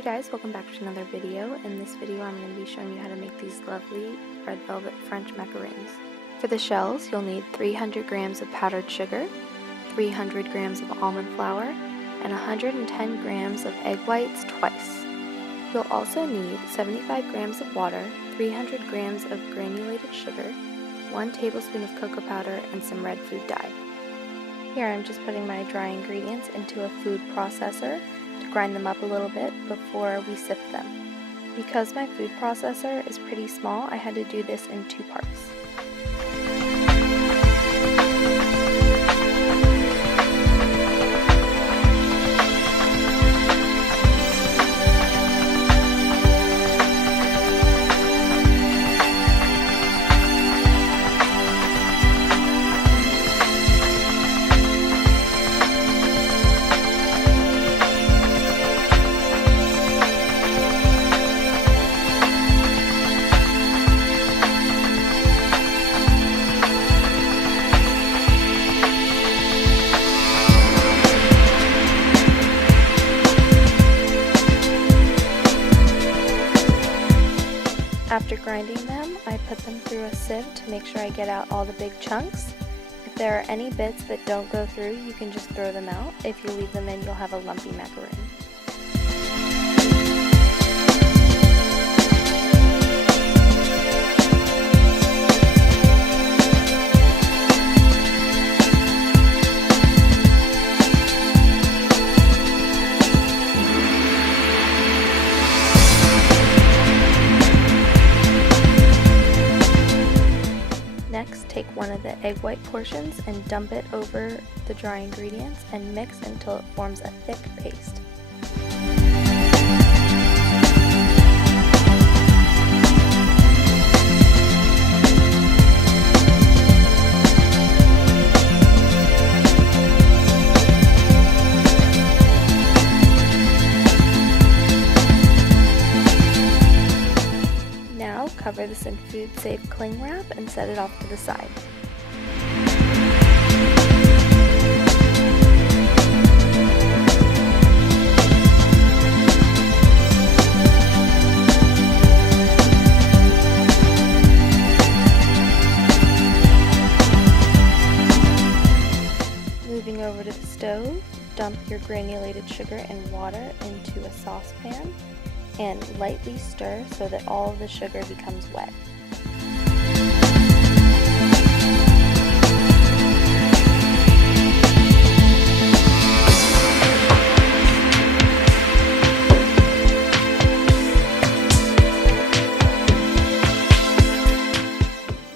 Hey guys, welcome back to another video. In this video I'm going to be showing you how to make these lovely red velvet French macarons. For the shells you'll need 300 grams of powdered sugar, 300 grams of almond flour, and 110 grams of egg whites twice. You'll also need 75 grams of water, 300 grams of granulated sugar, 1 tablespoon of cocoa powder, and some red food dye. Here I'm just putting my dry ingredients into a food processor to grind them up a little bit before we sift them. Because my food processor is pretty small, I had to do this in 2 parts. After grinding them, I put them through a sieve to make sure I get out all the big chunks. If there are any bits that don't go through, you can just throw them out. If you leave them in, you'll have a lumpy macaron. Next, take one of the egg white portions and dump it over the dry ingredients and mix until it forms a thick paste. Cover this in food safe cling wrap and set it off to the side. Moving over to the stove, dump your granulated sugar and water into a saucepan and lightly stir so that all of the sugar becomes wet.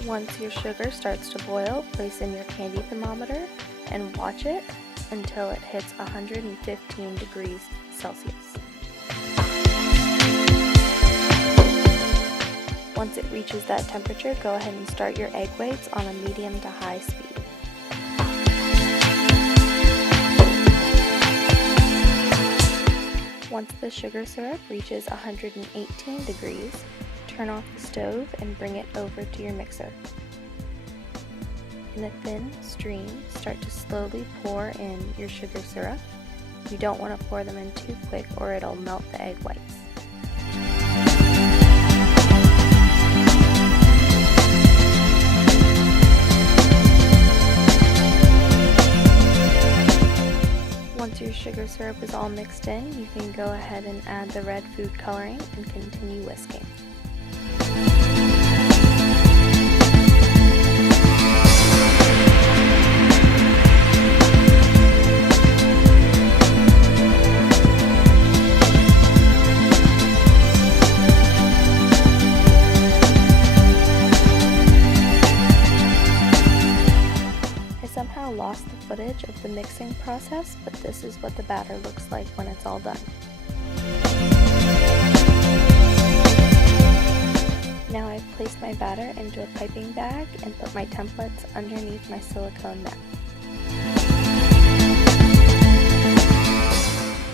Once your sugar starts to boil, place in your candy thermometer and watch it until it hits 115 degrees Celsius. Once it reaches that temperature, go ahead and start your egg whites on a medium to high speed. Once the sugar syrup reaches 118 degrees, turn off the stove and bring it over to your mixer. In a thin stream, start to slowly pour in your sugar syrup. You don't want to pour them in too quick or it'll melt the egg whites. Once your sugar syrup is all mixed in, you can go ahead and add the red food coloring and continue whisking. Somehow lost the footage of the mixing process, but this is what the batter looks like when it's all done. Now I've placed my batter into a piping bag and put my templates underneath my silicone mat.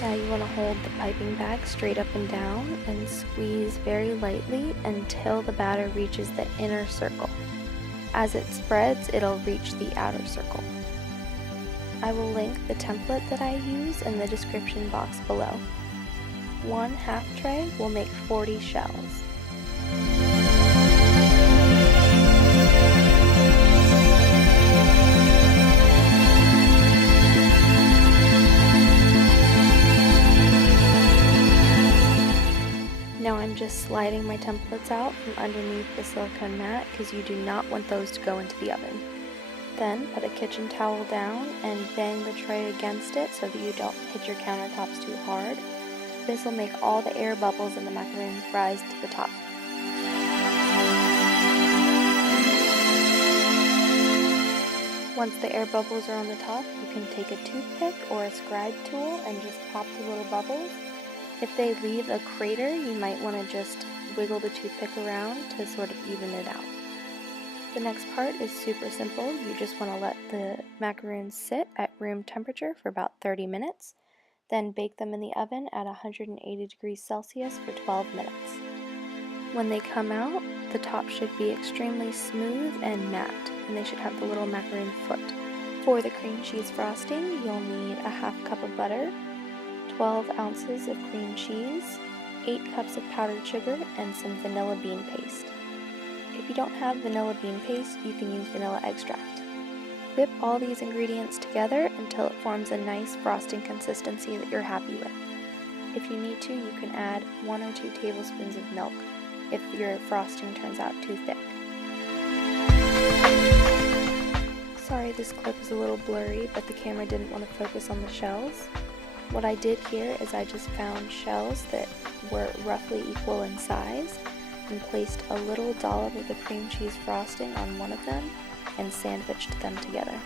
Now you want to hold the piping bag straight up and down and squeeze very lightly until the batter reaches the inner circle. As it spreads, it'll reach the outer circle. I will link the template that I use in the description box below. One half tray will make 40 shells. Now I'm just sliding my templates out from underneath the silicone mat because you do not want those to go into the oven. Then put a kitchen towel down and bang the tray against it so that you don't hit your countertops too hard. This will make all the air bubbles in the macaroons rise to the top. Once the air bubbles are on the top, you can take a toothpick or a scribe tool and just pop the little bubbles. If they leave a crater, you might want to just wiggle the toothpick around to sort of even it out. The next part is super simple. You just want to let the macaroons sit at room temperature for about 30 minutes, then bake them in the oven at 180 degrees Celsius for 12 minutes. When they come out, the top should be extremely smooth and matte, and they should have the little macaroon foot. For the cream cheese frosting, you'll need a half cup of butter, 12 ounces of cream cheese, 8 cups of powdered sugar, and some vanilla bean paste. If you don't have vanilla bean paste, you can use vanilla extract. Whip all these ingredients together until it forms a nice frosting consistency that you're happy with. If you need to, you can add 1 or 2 tablespoons of milk if your frosting turns out too thick. Sorry, this clip is a little blurry, but the camera didn't want to focus on the shells. What I did here is I just found shells that were roughly equal in size and placed a little dollop of the cream cheese frosting on one of them and sandwiched them together.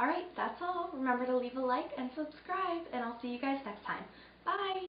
Alright, that's all. Remember to leave a like and subscribe, and I'll see you guys next time. Bye!